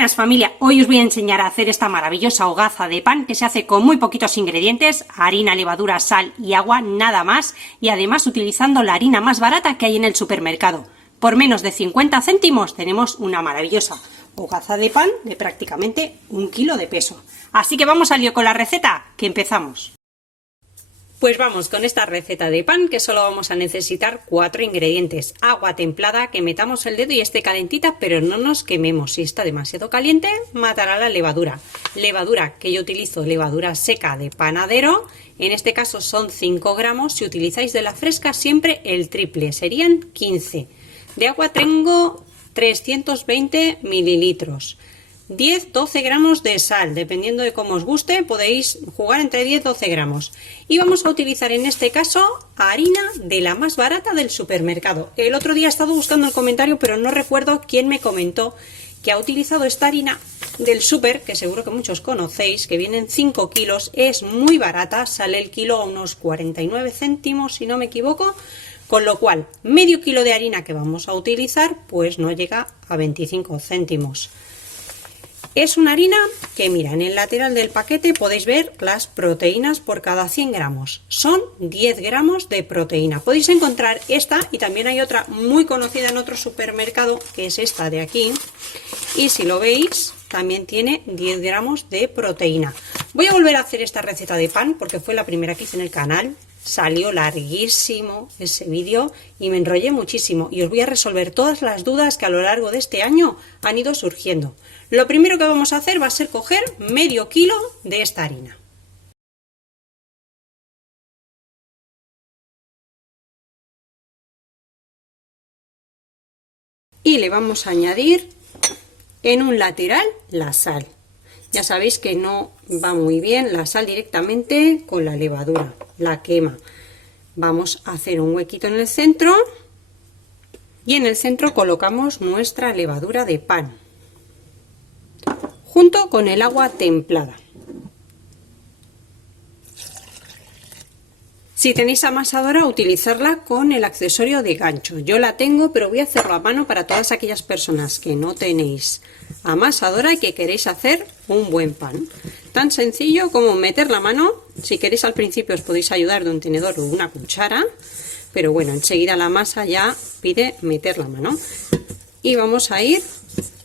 Buenas familia, hoy os voy a enseñar a hacer esta maravillosa hogaza de pan que se hace con muy poquitos ingredientes, harina, levadura, sal y agua, nada más, y además utilizando la harina más barata que hay en el supermercado. Por menos de 50 céntimos tenemos una maravillosa hogaza de pan de prácticamente 1 kilo de peso. Así que vamos al lío con la receta, que empezamos. Pues vamos con esta receta de pan, que solo vamos a necesitar 4 ingredientes. Agua templada, que metamos el dedo y esté calentita, pero no nos quememos. Si está demasiado caliente, matará la levadura. Levadura, que yo utilizo levadura seca de panadero. En este caso son 5 gramos. Si utilizáis de la fresca, siempre el triple, serían 15. De agua tengo 320 mililitros. 10-12 gramos de sal, dependiendo de cómo os guste, podéis jugar entre 10-12 gramos. Y vamos a utilizar en este caso harina de la más barata del supermercado. El otro día he estado buscando el comentario, pero no recuerdo quién me comentó que ha utilizado esta harina del súper, que seguro que muchos conocéis, que vienen 5 kilos, es muy barata, sale el kilo a unos 49 céntimos si no me equivoco, con lo cual medio kilo de harina que vamos a utilizar pues no llega a 25 céntimos. Es una harina que, mira, en el lateral del paquete podéis ver las proteínas por cada 100 gramos. Son 10 gramos de proteína. Podéis encontrar esta y también hay otra muy conocida en otro supermercado, que es esta de aquí. Y si lo veis, también tiene 10 gramos de proteína. Voy a volver a hacer esta receta de pan porque fue la primera que hice en el canal. Salió larguísimo ese vídeo y me enrollé muchísimo, y os voy a resolver todas las dudas que a lo largo de este año han ido surgiendo. Lo primero que vamos a hacer va a ser coger medio kilo de esta harina. Y le vamos a añadir en un lateral la sal. Ya sabéis que no va muy bien la sal directamente con la levadura, la quema. Vamos a hacer un huequito en el centro y en el centro colocamos nuestra levadura de pan junto con el agua templada. Si tenéis amasadora, utilizarla con el accesorio de gancho. Yo la tengo, pero voy a hacerlo a mano para todas aquellas personas que no tenéis amasadora y que queréis hacer un buen pan. Tan sencillo como meter la mano. Si queréis al principio os podéis ayudar de un tenedor o una cuchara, pero bueno, enseguida la masa ya pide meter la mano. Y vamos a ir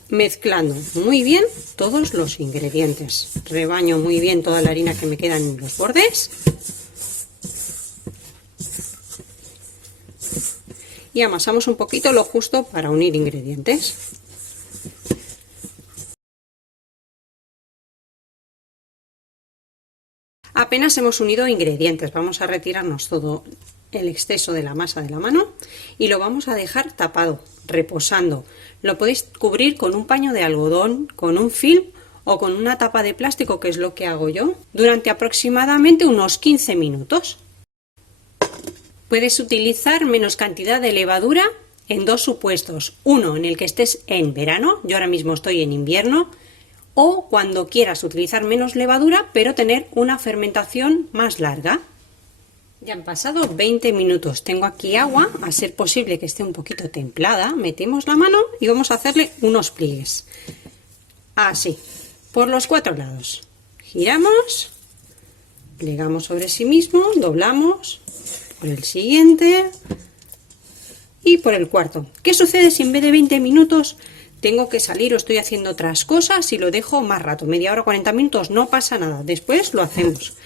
mezclando muy bien todos los ingredientes. Rebaño muy bien toda la harina que me queda en los bordes. Y amasamos un poquito lo justo para unir ingredientes. Apenas hemos unido ingredientes, vamos a retirarnos todo el exceso de la masa de la mano y lo vamos a dejar tapado, reposando. Lo podéis cubrir con un paño de algodón, con un film o con una tapa de plástico, que es lo que hago yo, durante aproximadamente unos 15 minutos. Puedes utilizar menos cantidad de levadura en dos supuestos. Uno en el que estés en verano, yo ahora mismo estoy en invierno, o cuando quieras utilizar menos levadura pero tener una fermentación más larga. Ya han pasado 20 minutos, tengo aquí agua, a ser posible que esté un poquito templada. Metemos la mano y vamos a hacerle unos pliegues. Así, por los 4 lados. Giramos, plegamos sobre sí mismo, doblamos. Por el siguiente y por el cuarto. ¿Qué sucede si en vez de 20 minutos tengo que salir o estoy haciendo otras cosas y lo dejo más rato? Media hora, 40 minutos, no pasa nada. Después lo hacemos.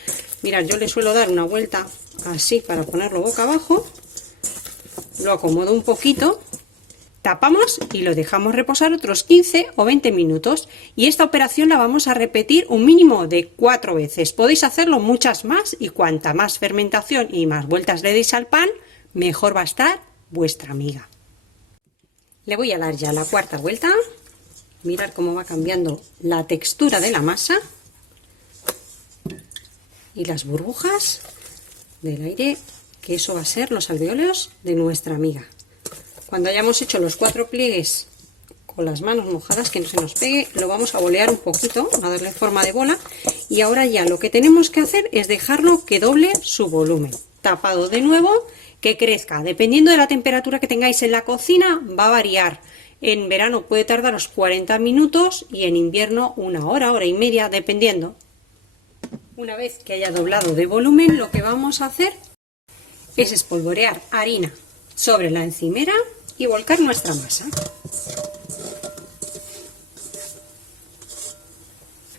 Mirad, yo le suelo dar una vuelta así para ponerlo boca abajo. Lo acomodo un poquito. Tapamos y lo dejamos reposar otros 15 o 20 minutos, y esta operación la vamos a repetir un mínimo de 4 veces. Podéis hacerlo muchas más, y cuanta más fermentación y más vueltas le deis al pan, mejor va a estar vuestra miga. Le voy a dar ya la 4ª vuelta. Mirad cómo va cambiando la textura de la masa y las burbujas del aire, que eso va a ser los alveolos de nuestra miga. Cuando hayamos hecho los 4 pliegues con las manos mojadas, que no se nos pegue, lo vamos a bolear un poquito, a darle forma de bola, y ahora ya lo que tenemos que hacer es dejarlo que doble su volumen. Tapado de nuevo, que crezca. Dependiendo de la temperatura que tengáis en la cocina, va a variar. En verano puede tardaros 40 minutos y en invierno 1 hora, hora y media, dependiendo. Una vez que haya doblado de volumen, lo que vamos a hacer es espolvorear harina sobre la encimera y volcar nuestra masa.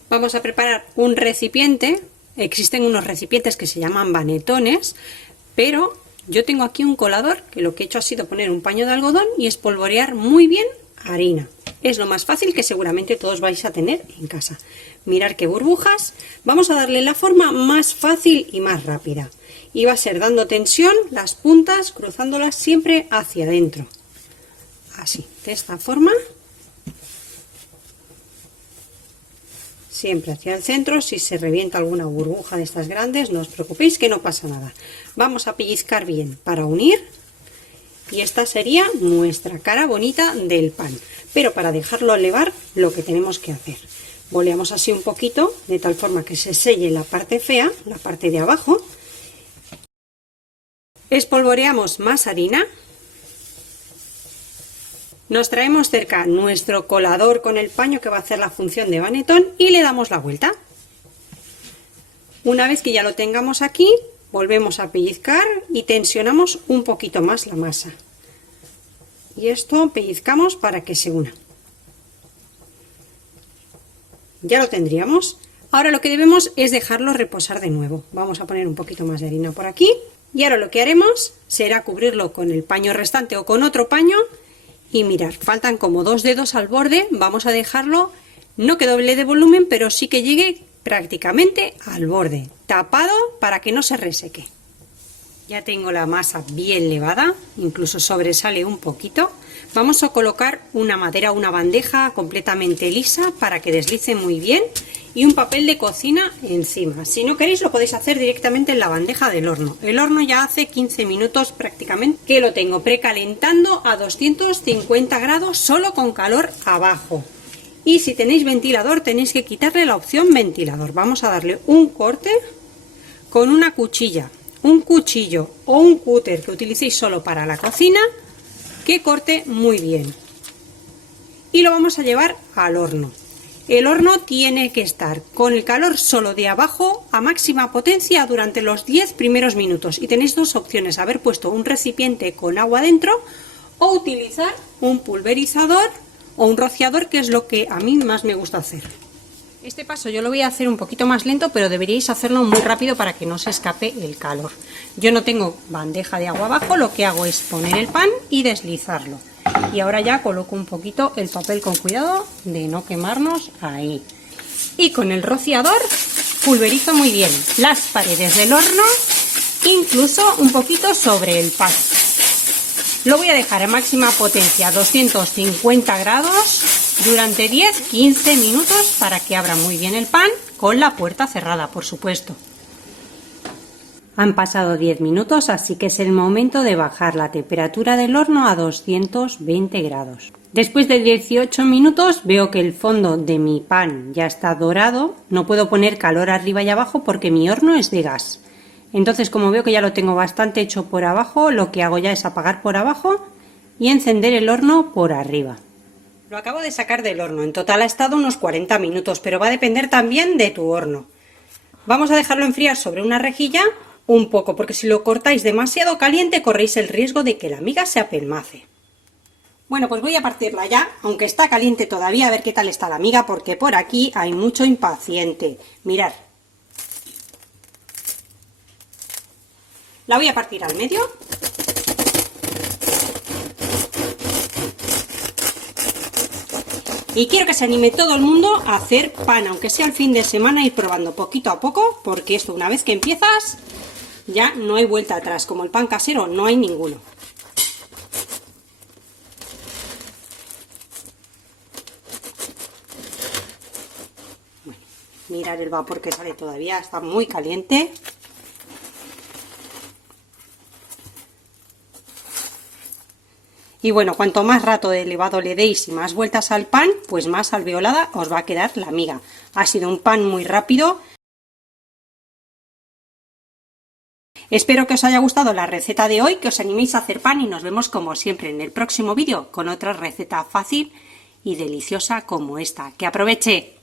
Vamos a preparar un recipiente. Existen unos recipientes que se llaman vanetones, pero yo tengo aquí un colador que lo que he hecho ha sido poner un paño de algodón y espolvorear muy bien harina. Es lo más fácil que seguramente todos vais a tener en casa. Mirad qué burbujas. Vamos a darle la forma más fácil y más rápida. Y va a ser dando tensión las puntas, cruzándolas siempre hacia adentro. Así, de esta forma. Siempre hacia el centro. Si se revienta alguna burbuja de estas grandes, no os preocupéis que no pasa nada. Vamos a pellizcar bien para unir. Y esta sería nuestra cara bonita del pan. Pero para dejarlo elevar, lo que tenemos que hacer. Boleamos así un poquito, de tal forma que se selle la parte fea, la parte de abajo. Espolvoreamos más harina. Nos traemos cerca nuestro colador con el paño que va a hacer la función de vanetón y le damos la vuelta. Una vez que ya lo tengamos aquí, volvemos a pellizcar y tensionamos un poquito más la masa. Y esto pellizcamos para que se una. Ya lo tendríamos. Ahora lo que debemos es dejarlo reposar de nuevo. Vamos a poner un poquito más de harina por aquí. Y ahora lo que haremos será cubrirlo con el paño restante o con otro paño. Y mirad, faltan como 2 dedos al borde. Vamos a dejarlo, no que doble de volumen, pero sí que llegue prácticamente al borde, tapado para que no se reseque. Ya tengo la masa bien levada, incluso sobresale un poquito. Vamos a colocar una madera, una bandeja completamente lisa para que deslice muy bien y un papel de cocina encima. Si no queréis lo podéis hacer directamente en la bandeja del horno. El horno ya hace 15 minutos prácticamente que lo tengo precalentando a 250 grados solo con calor abajo. Y si tenéis ventilador tenéis que quitarle la opción ventilador. Vamos a darle un corte con una cuchilla, un cuchillo o un cúter que utilicéis solo para la cocina, que corte muy bien. Y lo vamos a llevar al horno. El horno tiene que estar con el calor solo de abajo a máxima potencia durante los 10 primeros minutos. Y tenéis dos opciones: haber puesto un recipiente con agua dentro o utilizar un pulverizador o un rociador, que es lo que a mí más me gusta hacer. Este paso yo lo voy a hacer un poquito más lento, pero deberíais hacerlo muy rápido para que no se escape el calor. Yo no tengo bandeja de agua abajo, lo que hago es poner el pan y deslizarlo. Y ahora ya coloco un poquito el papel con cuidado de no quemarnos ahí. Y con el rociador pulverizo muy bien las paredes del horno, incluso un poquito sobre el pan. Lo voy a dejar a máxima potencia, a 250 grados, durante 10-15 minutos para que abra muy bien el pan, con la puerta cerrada, por supuesto. Han pasado 10 minutos, así que es el momento de bajar la temperatura del horno a 220 grados. Después de 18 minutos veo que el fondo de mi pan ya está dorado. No puedo poner calor arriba y abajo porque mi horno es de gas. Entonces, como veo que ya lo tengo bastante hecho por abajo, lo que hago ya es apagar por abajo y encender el horno por arriba. Lo acabo de sacar del horno. En total ha estado unos 40 minutos, pero va a depender también de tu horno. Vamos a dejarlo enfriar sobre una rejilla un poco, porque si lo cortáis demasiado caliente corréis el riesgo de que la miga se apelmace. Bueno, pues voy a partirla ya, aunque está caliente todavía, a ver qué tal está la miga, porque por aquí hay mucho impaciente. Mirad. La voy a partir al medio. Y quiero que se anime todo el mundo a hacer pan, aunque sea el fin de semana, ir probando poquito a poco, porque esto una vez que empiezas ya no hay vuelta atrás. Como el pan casero no hay ninguno. Bueno, mirad el vapor que sale todavía, está muy caliente. Y bueno, cuanto más rato de elevado le deis y más vueltas al pan, pues más alveolada os va a quedar la miga. Ha sido un pan muy rápido. Espero que os haya gustado la receta de hoy, que os animéis a hacer pan y nos vemos como siempre en el próximo vídeo con otra receta fácil y deliciosa como esta. ¡Que aproveche!